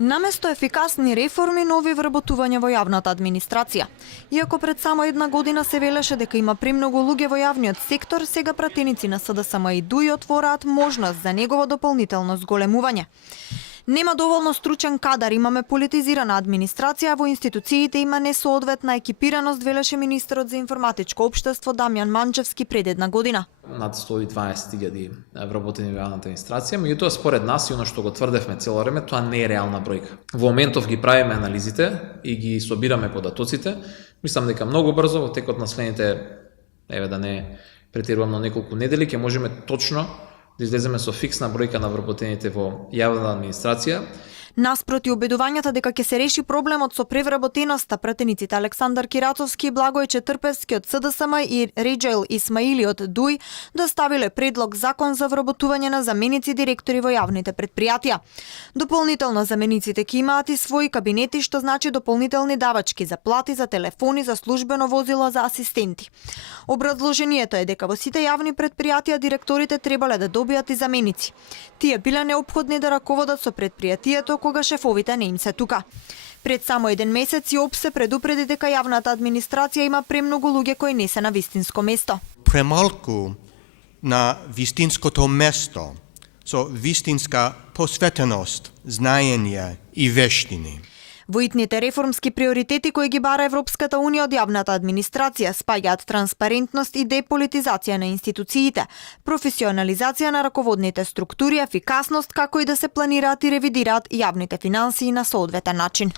Наместо ефикасни реформи, нови вработувања во јавната администрација. Иако пред само една година се велеше дека има премногу луѓе во јавниот сектор, сега пратеници на СДСМ и ДУИ отвораат можност за негово дополнително зголемување. Нема доволно стручен кадар, имаме политизирана администрација, во институциите има несоодветна екипираност, велеше министерот за информатичко општество Дамјан Манчевски пред една година. Над 112.000 вработени во јавната администрација, меѓутоа според нас и оно што го тврдевме цело време, тоа не е реална бројка. Во моментов ги правиме анализите и ги собираме податоците. Мислам дека многу брзо во текот на следните, да не претерувам, но неколку недели ќе можеме точно да излеземе со фиксна бројка на вработените во јавната администрација. Наспроти обедувањата дека ќе се реши проблемот со превработеноста, пратениците Александар Кирацовски и Благојче Трпевски од СДСМ и Реџаил Исмаили од ДУИ доставиле предлог закон за вработување на заменици директори во јавните предпријатија. Дополнително замениците ќе имаат и своји кабинети, што значи дополнителни давачки за плати, за телефони, за службено возило, за асистенти. Образложението е дека во сите јавни предпријатија директорите требале да добијат и заменици. Тие биле неопходни да раководат со предпријатието кога шефовите не им се тука. Пред само еден месец ЈОП се предупреди дека јавната администрација има премногу луѓе кои не се на вистинско место. Премалку на вистинското место со вистинска посветеност, знаење и вештини. Во итните реформски приоритети кои ги бара Европската унија од јавната администрација спаѓаат транспарентност и деполитизација на институциите, професионализација на раководните структури, ефикасност, како и да се планираат и ревидираат јавните финансии на соодветен начин.